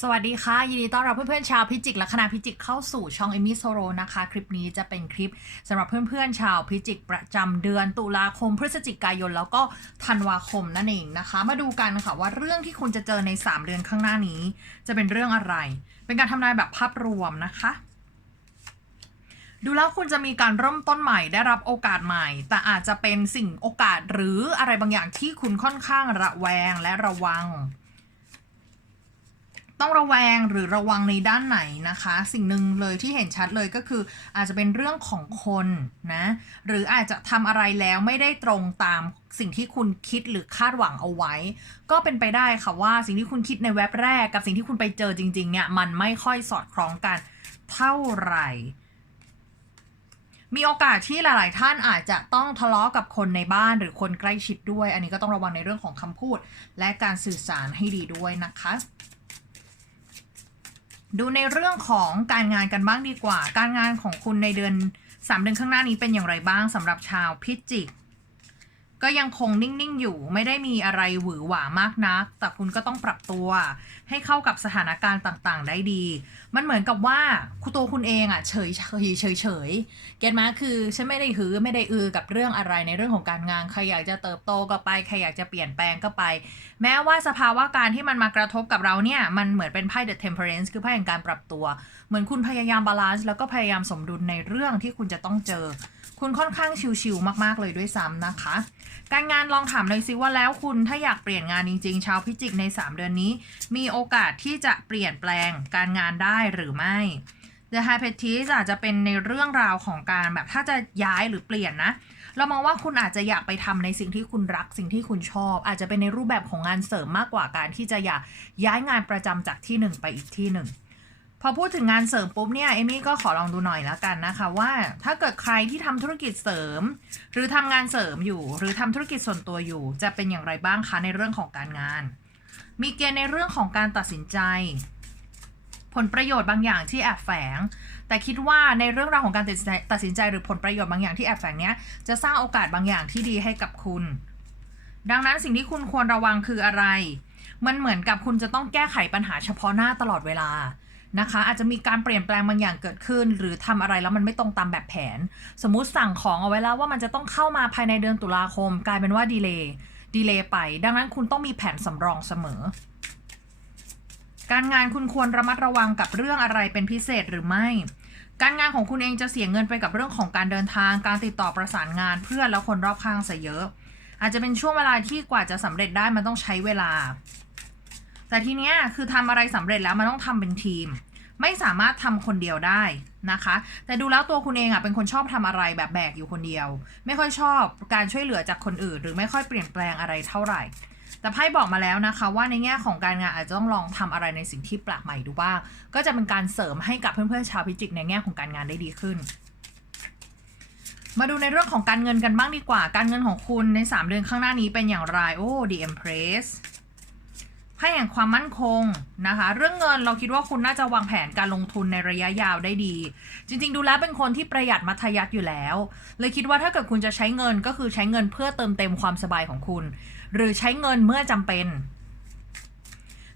สวัสดีค่ะ ยินดีต้อนรับเพื่อนๆชาวพิจิกและคณะพิจิกเข้าสู่ช่องเอมี่โซโรนะคะ คลิปนี้จะเป็นคลิปสำหรับเพื่อนๆชาวพิจิกประจำเดือนตุลาคม พฤศจิกายน แล้วก็ธันวาคมนั่นเองนะคะ มาดูกันค่ะว่าเรื่องที่คุณจะเจอใน 3 เดือนข้างหน้านี้ จะเป็นเรื่องอะไร เป็นการทำนายแบบภาพรวมนะคะดูแล้วคุณจะมีการเริ่มต้นใหม่ได้รับโอกาสใหม่ แต่อาจจะเป็นสิ่งโอกาสหรืออะไรบางอย่างที่คุณค่อนข้างระแวงและระวัง ต้องระแวงหรือระวังในด้านไหนนะคะ สิ่งหนึ่งเลยที่เห็นชัดเลยก็คือ อาจจะเป็นเรื่องของคนนะหรืออาจจะทำอะไรแล้วไม่ได้ตรงตามสิ่งที่คุณคิดหรือคาดหวังเอาไว้ ก็เป็นไปได้ค่ะว่าสิ่งที่คุณคิดในเว็บแรกกับสิ่งที่คุณไปเจอจริงๆเนี่ยมันไม่ค่อยสอดคล้องกันเท่าไหร่มีโอกาสที่หลาย ๆ ท่านอาจจะต้องทะเลาะกับคนในบ้านหรือคนใกล้ชิดด้วย อันนี้ก็ต้องระวังในเรื่องของคำพูด และการสื่อสารให้ดีด้วยนะคะ ดูในเรื่องของการงานกันบ้างดีกว่า การงานของคุณในเดือน3เดือนข้างหน้านี้เป็นอย่างไรบ้างสำหรับชาวพิจิก ก็ยังคงนิ่งๆ อยู่ไม่ได้มีอะไรหวือหวามากนัก แต่คุณก็ต้องปรับตัว ให้เข้ากับสถานการณ์ต่างๆ ได้ดี มันเหมือนกับว่าคุณตัวคุณเองอะเฉยเฉยเฉยเฉยๆเก็ตไหมคือฉันไม่ได้หือไม่ได้อือกับเรื่องอะไรในเรื่องของการงานใครอยากจะเติบโตก็ไปใครอยากจะเปลี่ยนแปลงก็ไป แม้ว่าสภาวะการที่มันมากระทบกับเราเนี่ยมันเหมือนเป็นไพ่ The Temperance คือไพ่แห่งการปรับตัว เหมือนคุณพยายามบาลานซ์แล้วก็พยายามสมดุลในเรื่องที่คุณจะต้องเจอ คุณค่อนข้างชิวๆมากๆเลยด้วยซ้ำนะคะ การงานลองถามเลยสิว่าแล้วคุณถ้าอยากเปลี่ยนงานจริง ๆ ชาวพิจิกใน 3 เดือนนี้ มีโอกาสที่จะเปลี่ยนแปลงการงานได้หรือไม่ The h y p e t i s อาจจะเป็นในเรื่องราวของการแบบถ้าจะย้ายหรือเปลี่ยนนะ เรามองว่าคุณอาจจะอยากไปทำในสิ่งที่คุณรักสิ่งที่คุณชอบ อาจจะเป็นในรูปแบบของงานเสริมมากกว่าการที่จะอยากย้ายงานประจำจากที่หนึ่งไปอีกที่หนึ่ง พอพูดถึงงานเสริมปุ๊บเนี่ยเอมี่ก็ขอลองดูหน่อยแล้วกันนะคะว่าถ้าเกิดใครที่ทำธุรกิจเสริม หรือทำงานเสริมอยู่ หรือทำธุรกิจส่วนตัวอยู่ จะเป็นอย่างไรบ้างคะในเรื่องของการงาน มีเกณฑ์ในเรื่องของการตัดสินใจ ผลประโยชน์บางอย่างที่แอบแฝง แต่คิดว่าในเรื่องราวของการตัดสินใจตัดสินใจหรือผลประโยชน์บางอย่างที่แอบแฝงเนี้ยจะสร้างโอกาสบางอย่างที่ดีให้กับคุณ ดังนั้นสิ่งที่คุณควรระวังคืออะไร มันเหมือนกับคุณจะต้องแก้ไขปัญหาเฉพาะหน้าตลอดเวลา นะคะ อาจจะมีการเปลี่ยนแปลงบางอย่างเกิดขึ้น หรือทำอะไรแล้วมันไม่ตรงตามแบบแผน สมมุติสั่งของเอาไว้แล้วว่ามันจะต้องเข้ามาภายในเดือนตุลาคม กลายเป็นว่าดีเลย์ดีเลย์ไป ดังนั้นคุณต้องมีแผนสำรองเสมอ การงานคุณควรระมัดระวังกับเรื่องอะไรเป็นพิเศษหรือไม่ การงานของคุณเองจะเสียเงินไปกับเรื่องของการเดินทาง การติดต่อประสานงานเพื่อนแล้วคนรอบข้างซะเยอะ อาจจะเป็นช่วงเวลาที่กว่าจะสำเร็จได้มันต้องใช้เวลา แต่ทีเนี้ยคือทำอะไรสำเร็จแล้วมันต้องทำเป็นทีม ไม่สามารถทำคนเดียวได้นะคะ แต่ดูแล้วตัวคุณเองอะเป็นคนชอบทำอะไรแบบแบกอยู่คนเดียว ไม่ค่อยชอบการช่วยเหลือจากคนอื่น หรือไม่ค่อยเปลี่ยนแปลงอะไรเท่าไหร่ แต่ไพ่บอกมาแล้วนะคะ ว่าในแง่ของการงานอาจจะต้องลองทำอะไรในสิ่งที่แปลกใหม่ดูบ้าง ก็จะเป็นการเสริมให้กับเพื่อนๆชาวพิจิกในแง่ของการงานได้ดีขึ้นมาดูในเรื่องของการเงินกันบ้างดีกว่า การเงินของคุณใน 3 เดือนข้างหน้านี้เป็นอย่างไร โอ้ The Empress ไพ่แห่งความมั่นคงนะคะ เรื่องเงินเราคิดว่าคุณน่าจะวางแผนการลงทุนในระยะยาวได้ดี จริง ๆ ดูแล้วเป็นคนที่ประหยัดมัธยัสถ์อยู่แล้ว เลยคิดว่าถ้าเกิดคุณจะใช้เงินก็คือใช้เงินเพื่อเติมเต็มความสบายของคุณ หรือใช้เงินเมื่อจำเป็น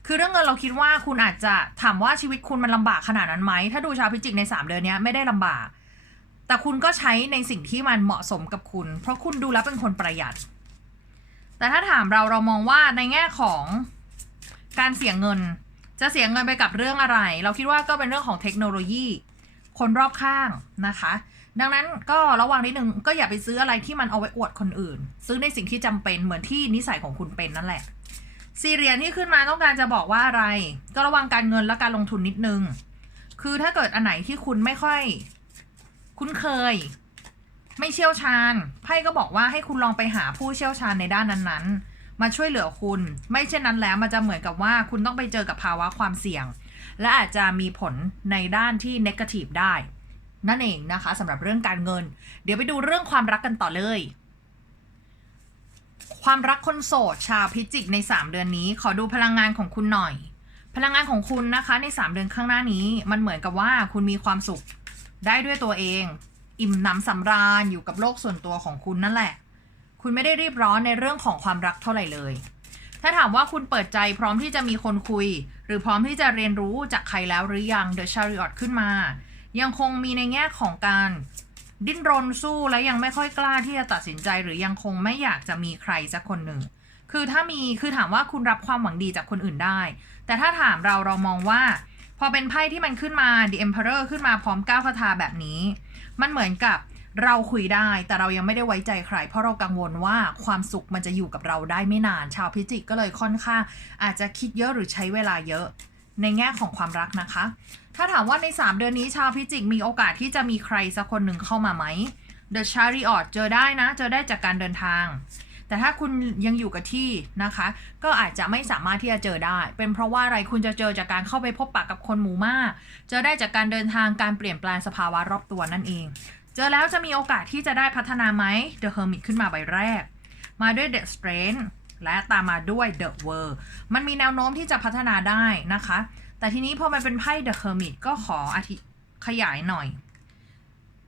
คือเรื่องเงินเราคิดว่าคุณอาจจะถามว่าชีวิตคุณมันลำบากขนาดนั้นไหมถ้าดูชาวพิจิกใน 3 เดือนนี้ไม่ได้ลำบาก แต่คุณก็ใช้ในสิ่งที่มันเหมาะสมกับคุณ เพราะคุณดูแล้วเป็นคนประหยัด แต่ถ้าถามเราเรามองว่าในแง่ของ การเสียเงิน จะเสียเงินไปกับเรื่องอะไร เราคิดว่าก็เป็นเรื่องของเทคโนโลยี คนรอบข้างนะคะ ดังนั้นก็ระวังนิดนึงก็อย่าไปซื้ออะไรที่มันเอาไว้อวดคนอื่น ซื้อในสิ่งที่จำเป็นเหมือนที่นิสัยของคุณเป็นนั่นแหละสี่เรียญที่ขึ้นมาต้องการจะบอกว่าอะไร ก็ระวังการเงินและการลงทุนนิดนึง คือถ้าเกิดอันไหนที่คุณไม่ค่อย คุ้นเคย ไม่เชี่ยวชาญไพ่ก็บอกว่าให้คุณลองไปหาผู้เชี่ยวชาญในด้านนั้นๆ มาช่วยเหลือคุณ ไม่เช่นนั้นแล้วมันจะเหมือนกับว่าคุณต้องไปเจอกับภาวะความเสี่ยง และอาจจะมีผลในด้านที่ negative ได้ นั่นเองนะคะสำหรับเรื่องการเงิน เดี๋ยวไปดูเรื่องความรักกันต่อเลย ความรักคนโสดชาวพิจิกใน 3 เดือนนี้ ขอดูพลังงานของคุณหน่อย พลังงานของคุณนะคะใน 3 เดือนข้างหน้านี้ มันเหมือนกับว่าคุณมีความสุขได้ด้วยตัวเอง อิ่มหนำสำราญอยู่กับโลกส่วนตัวของคุณนั่นแหละ คุณไม่ได้รีบร้อนในเรื่องของความรักเท่าไหร่เลย ถ้าถามว่าคุณเปิดใจพร้อมที่จะมีคนคุย หรือพร้อมที่จะเรียนรู้จากใครแล้วหรือยัง The Chariot ขึ้นมา ยังคงมีในแง่ของการดิ้นรนสู้และยังไม่ค่อยกล้าที่จะตัดสินใจ หรือยังคงไม่อยากจะมีใครสักคนหนึ่ง คือถ้ามีคือถามว่าคุณรับความหวังดีจากคนอื่นได้ แต่ถ้าถามเราเรามองว่า พอเป็นไพ่ที่มันขึ้นมา The Emperor ขึ้นมาพร้อมก้าวคาถาแบบนี้ มันเหมือนกับ เราคุยได้แต่เรายังไม่ได้ไว้ใจใคร เพราะเรากังวลว่าความสุขมันจะอยู่กับเราได้ไม่นาน ชาวพิจิกก็เลยค่อนข้าง อาจจะคิดเยอะหรือใช้เวลาเยอะ ในแง่ของความรักนะคะ ถ้าถามว่าใน 3 เดือนนี้ชาวพิจิกมีโอกาสที่จะมีใครสักคนหนึ่งเข้ามาไหม The Chariot เจอได้นะ เจอได้จากการเดินทาง แต่ถ้าคุณยังอยู่กับที่นะคะ ก็อาจจะไม่สามารถที่จะเจอได้ เป็นเพราะว่าอะไรคุณจะเจอจากการเข้าไปพบปะกับคนหมู่มาก เจอได้จากการเดินทางการเปลี่ยนแปลงสภาวะรอบตัวนั่นเอง เจอแล้วจะมีโอกาสที่จะได้พัฒนาไหม The Hermit ขึ้นมาใบแรก มาด้วย The Strength และตามมาด้วย The World มันมีแนวโน้มที่จะพัฒนาได้นะคะ แต่ทีนี้พอมันเป็นไพ่ The Hermit ก็ขออธิขยายหน่อย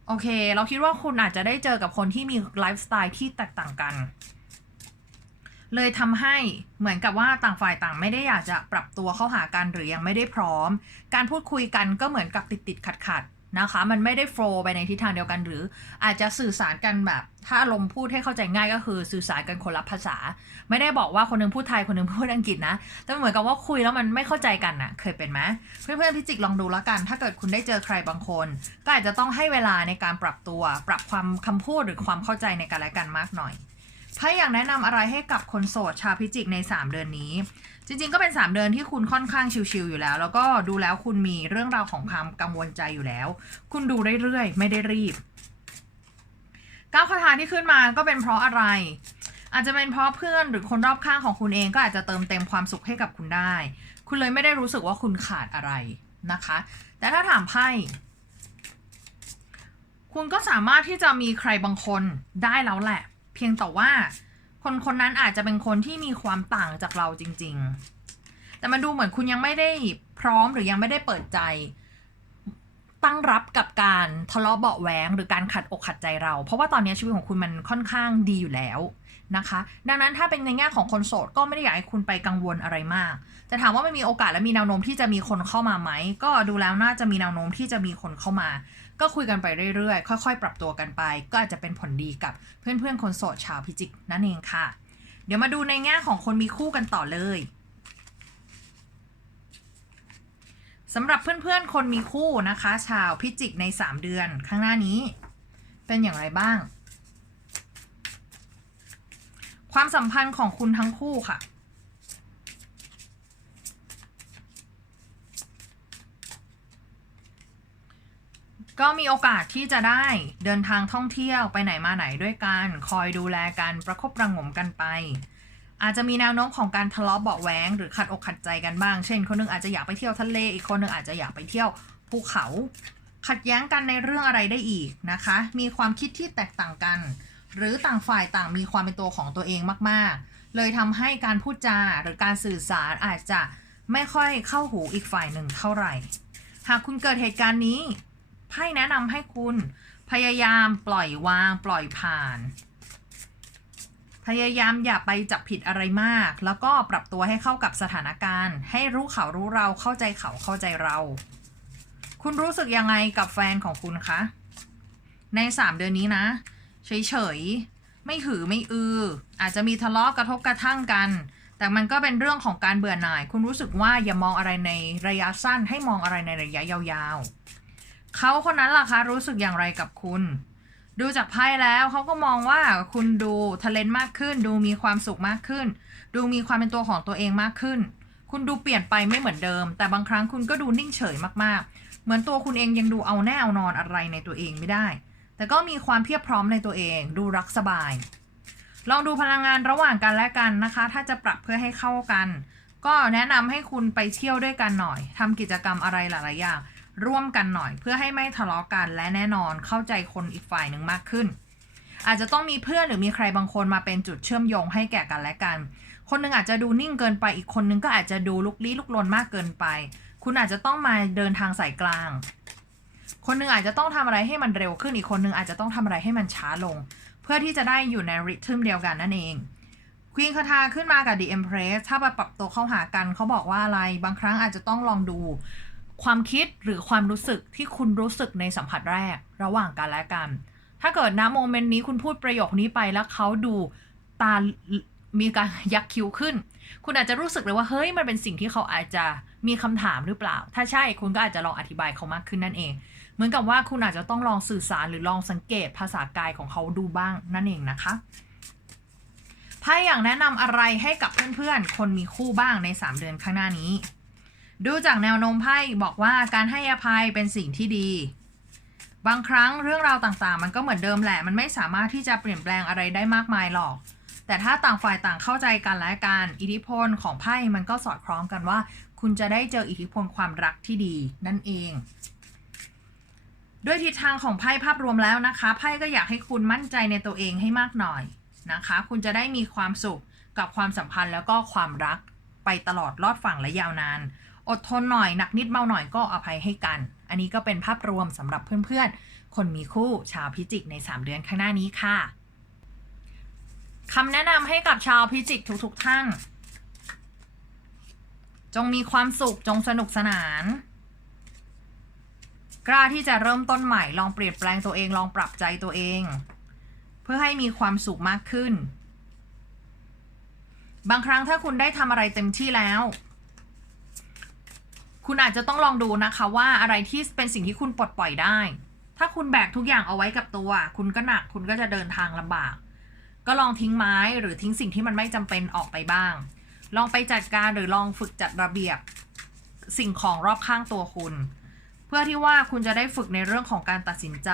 โอเค เราคิดว่าคุณอาจจะได้เจอกับคนที่มีไลฟ์สไตล์ที่แตกต่างกัน เลยทำให้เหมือนกับว่าต่างฝ่ายต่างไม่ได้อยากจะปรับตัวเข้าหากันหรือยังไม่ได้พร้อม การพูดคุยกันก็เหมือนกับติดติดขัดขัด นะคะ มันไม่ได้โฟล์ไปในทิศทางเดียวกัน หรืออาจจะสื่อสารกันแบบ ถ้าลมณ์พูดให้เข้าใจง่ายก็คือสื่อสารกันคนละภาษา ไม่ได้บอกว่าคนหนึงพูดไทยคนหนึงพูดอังกฤษนะ แต่เหมือนกับว่าคุยแล้วมันไม่เข้าใจกันน่ะเคยเป็นไหมเพื่อนๆพิจิกลองดูแล้วกัน ถ้าเกิดคุณได้เจอใครบางคน ก็อาจจะต้องให้เวลาในการปรับตัว ปรับความคำพูดหรือความเข้าใจในกันและกันมากหน่อย ถ้าอยากแนะนำอะไรให้กับคนโสดชาวพิจิกใน 3 เดือนนี้ จริง ๆ ก็เป็น 3 เดือนที่คุณค่อนข้างชิลๆอยู่แล้ว แล้วก็ดูแล้วคุณมีเรื่องราวของความกังวลใจอยู่แล้ว คุณดูเรื่อยๆไม่ได้รีบก้าวคาถาที่ขึ้นมาก็เป็นเพราะอะไร อาจจะเป็นเพราะเพื่อนหรือคนรอบข้างของคุณเองก็อาจจะเติมเต็มความสุขให้กับคุณได้ คุณเลยไม่ได้รู้สึกว่าคุณขาดอะไรนะคะ แต่ถ้าถามไพ่คุณก็สามารถที่จะมีใครบางคนได้แล้วแหละ พียงแต่ว่า คนคนนั้นอาจจะเป็นคนที่มีความต่างจากเราจริง ๆ แต่มันดูเหมือนคุณยังไม่ได้พร้อมหรือยังไม่ได้เปิดใจ ตั้งรับกับการทะเลาะเบาแหวงหรือการขัดอกขัดใจเรา เพราะว่าตอนนี้ชีวิตของคุณมันค่อนข้างดีอยู่แล้วนะคะ ดังนั้นถ้าเป็นในแง่ของคนโสดก็ไม่ได้อยากให้คุณไปกังวลอะไรมาก แต่ถามว่าไม่มีโอกาสและมีแนวโน้มที่จะมีคนเข้ามาไหม ก็ดูแล้วน่าจะมีแนวโน้มที่จะมีคนเข้ามา ก็คุยกันไปเรื่อยๆ ค่อย ๆ ปรับตัวกันไป ก็อาจจะเป็นผลดีกับเพื่อนๆคนโสดชาวพิจิกนั่นเองค่ะ เดี๋ยวมาดูในแง่ของคนมีคู่กันต่อเลย สำหรับเพื่อนๆ คนมีคู่นะคะ ชาวพิจิกใน 3 เดือนข้างหน้านี้ เป็นอย่างไรบ้าง ความสัมพันธ์ของคุณทั้งคู่ค่ะ ก็มีโอกาสที่จะได้เดินทางท่องเที่ยวไปไหนมาไหนด้วยกัน คอยดูแลกัน ประคบประงมกันไป อาจจะมีแนวโน้มของการทะเลาะเบาแหวงหรือขัดอกขัดใจกันบ้าง เช่น คนหนึงอาจจะอยากไปเที่ยวทะเล อีกคนหนึงอาจจะอยากไปเที่ยวภูเขา ขัดแย้งกันในเรื่องอะไรได้อีกนะคะ มีความคิดที่แตกต่างกัน หรือต่างฝ่ายต่างมีความเป็นตัวของตัวเองมาก ๆ เลยทำให้การพูดจาหรือการสื่อสารอาจจะไม่ค่อยเข้าหูอีกฝ่ายหนึ่งเท่าไหร่ หากคุณเกิดเหตุการณ์นี้ไพ่แนะนำให้คุณพยายามปล่อยวางปล่อยผ่าน พยายามอย่าไปจับผิดอะไรมาก แล้วก็ปรับตัวให้เข้ากับสถานการณ์ ให้รู้เขารู้เราเข้าใจเขาเข้าใจเรา คุณรู้สึกยังไงกับแฟนของคุณคะ ในสามเดือนนี้นะ เฉยๆ ไม่หือไม่อือ อาจจะมีทะเลาะกระทบกระทั่งกัน แต่มันก็เป็นเรื่องของการเบื่อหน่าย คุณรู้สึกว่าอย่ามองอะไรในระยะสั้น ให้มองอะไรในระยะยาวๆ เขาคนนั้นล่ะคะ รู้สึกอย่างไรกับคุณ ดูจากไพ่แล้วเขาก็มองว่าคุณดูทะเลนมากขึ้น ดูมีความสุขมากขึ้น ดูมีความเป็นตัวของตัวเองมากขึ้น คุณดูเปลี่ยนไปไม่เหมือนเดิม แต่บางครั้งคุณก็ดูนิ่งเฉยมากๆ เหมือนตัวคุณเองยังดูเอาแน่เอานอนอะไรในตัวเองไม่ได้ แต่ก็มีความเพียบพร้อมในตัวเอง ดูรักสบาย ลองดูพลังงานระหว่างกันและกันนะคะ ถ้าจะปรับเพื่อให้เข้ากัน ก็แนะนำให้คุณไปเที่ยวด้วยกันหน่อยทำกิจกรรมอะไรหลายๆอย่าง ร่วมกันหน่อย เพื่อให้ไม่ทะเลาะกันและแน่นอนเข้าใจคนอีกฝ่ายหนึ่งมากขึ้น อาจจะต้องมีเพื่อนหรือมีใครบางคนมาเป็นจุดเชื่อมโยงให้แก่กันและกัน คนหนึงอาจจะดูนิ่งเกินไปอีกคนนึงก็อาจจะดูลุกลี้ลุกลนมากเกินไป คุณอาจจะต้องมาเดินทางสายกลาง คนหนึงอาจจะต้องทำอะไรให้มันเร็วขึ้นอีกคนหนึงอาจจะต้องทำอะไรให้มันช้าลง เพื่อที่จะได้อยู่ในริทึมเดียวกันนั่นเองควีนคาทาขึ้นมากับ The Empress ถ้ามาปรับตัวเข้าหากันเขาบอกว่าอะไร บางครั้งอาจจะต้องลองดู ความคิดหรือความรู้สึกที่คุณรู้สึกในสัมผัสแรกระหว่างกันและกัน ถ้าเกิดนะโมเมนต์นี้คุณพูดประโยคนี้ไปแล้วเขาดูตามีการยักคิ้วขึ้น คุณอาจจะรู้สึกเลยว่าเฮ้ยมันเป็นสิ่งที่เขาอาจจะมีคำถามหรือเปล่า ถ้าใช่คุณก็อาจจะลองอธิบายเขามากขึ้นนั่นเอง เหมือนกับว่าคุณอาจจะต้องลองสื่อสารหรือลองสังเกตภาษากายของเขาดูบ้างนั่นเองนะคะไพ่อยากแนะนำอะไรให้กับเพื่อนๆ คนมีคู่บ้างใน 3 เดือนข้างหน้านี้ ดูจากแนวโน้มไพ่บอกว่าการให้อภัยเป็นสิ่งที่ดี บางครั้งเรื่องราวต่างๆ มันก็เหมือนเดิมแหละ มันไม่สามารถที่จะเปลี่ยนแปลงอะไรได้มากมายหรอก แต่ถ้าต่างฝ่ายต่างเข้าใจกันและกันอิทธิพลของไพ่มันก็สอดคล้องกันว่า คุณจะได้เจออิทธิพลความรักที่ดีนั่นเองด้วยทิศทางของไพ่ภาพรวมแล้วนะคะไพ่ก็อยากให้คุณมั่นใจในตัวเองให้มากหน่อยนะคะ คุณจะได้มีความสุขกับความสัมพันธ์แล้วก็ความรักไปตลอดรอดฝั่งและยาวนาน อดทนหน่อยหนักนิดเบาหน่อยก็อภัยให้กัน อันนี้ก็เป็นภาพรวมสำหรับเพื่อนๆ คนมีคู่ชาวพิจิกใน 3 เดือนข้างหน้านี้ค่ะคำแนะนำให้กับชาวพิจิกทุกๆท่าน จงมีความสุขจงสนุกสนาน กล้าที่จะเริ่มต้นใหม่ลองเปลี่ยนแปลงตัวเองลองปรับใจตัวเอง เพื่อให้มีความสุขมากขึ้น บางครั้งถ้าคุณได้ทำอะไรเต็มที่แล้ว คุณอาจจะต้องลองดูนะคะว่าอะไรที่เป็นสิ่งที่คุณปลดปล่อยได้ ถ้าคุณแบกทุกอย่างเอาไว้กับตัว คุณก็หนักคุณก็จะเดินทางลำบาก ก็ลองทิ้งไม้หรือทิ้งสิ่งที่มันไม่จำเป็นออกไปบ้าง ลองไปจัดการหรือลองฝึกจัดระเบียบสิ่งของรอบข้างตัวคุณ เพื่อที่ว่าคุณจะได้ฝึกในเรื่องของการตัดสินใจ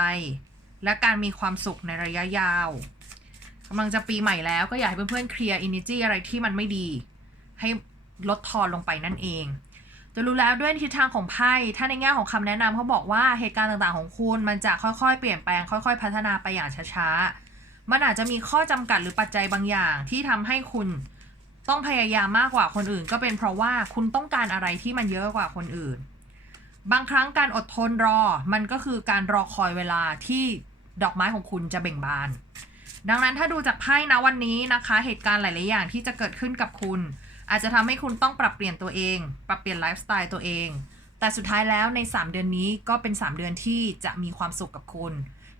และการมีความสุขในระยะยาวกำลังจะปีใหม่แล้วก็อยากให้เพื่อนๆเคลียร์อิน e r จีอะไรที่มันไม่ดี ให้ลดทอนลงไปนั่นเอง จะรู้แล้วด้วยทิศทางของไพ่ ถ้าในแง่ของคำแนะนำเขาบอกว่าเหตุการณ์ต่างๆของคุณ มันจะค่อยๆ เปลี่ยนแปลงค่อย ๆ พัฒนาไปอย่างช้าๆ มันอาจจะมีข้อจำกัดหรือปัจจัยบางอย่างที่ทำให้คุณต้องพยายามมากกว่าคนอื่น ก็เป็นเพราะว่าคุณต้องการอะไรที่มันเยอะกว่าคนอื่น บางครั้งการอดทนรอ มันก็คือการรอคอยเวลาที่ดอกไม้ของคุณจะเบ่งบาน ดังนั้นถ้าดูจากไพ่นะวันนี้นะคะ เหตุการณ์หลาย ๆ อย่างที่จะเกิดขึ้นกับคุณ อาจจะทำให้คุณต้องปรับเปลี่ยนตัวเอง ปรับเปลี่ยนไลฟ์สไตล์ตัวเอง แต่สุดท้ายแล้วใน 3 เดือนนี้ก็เป็น 3 เดือนที่จะมีความสุขกับคุณ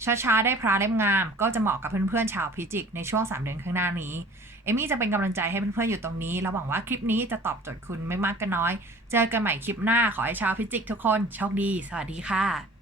ช้าๆ ได้พระเล่มงาม ก็จะเหมาะกับเพื่อนๆ ชาวพิจิก ในช่วง 3 เดือนข้างหน้านี้ เอมี่จะเป็นกำลังใจให้เพื่อนๆ อยู่ตรงนี้แล้วหวังว่าคลิปนี้จะตอบโจทย์คุณไม่มากก็น้อย เจอกันใหม่คลิปหน้าขอให้ชาวพิจิกทุกคนโชคดี สวัสดีค่ะ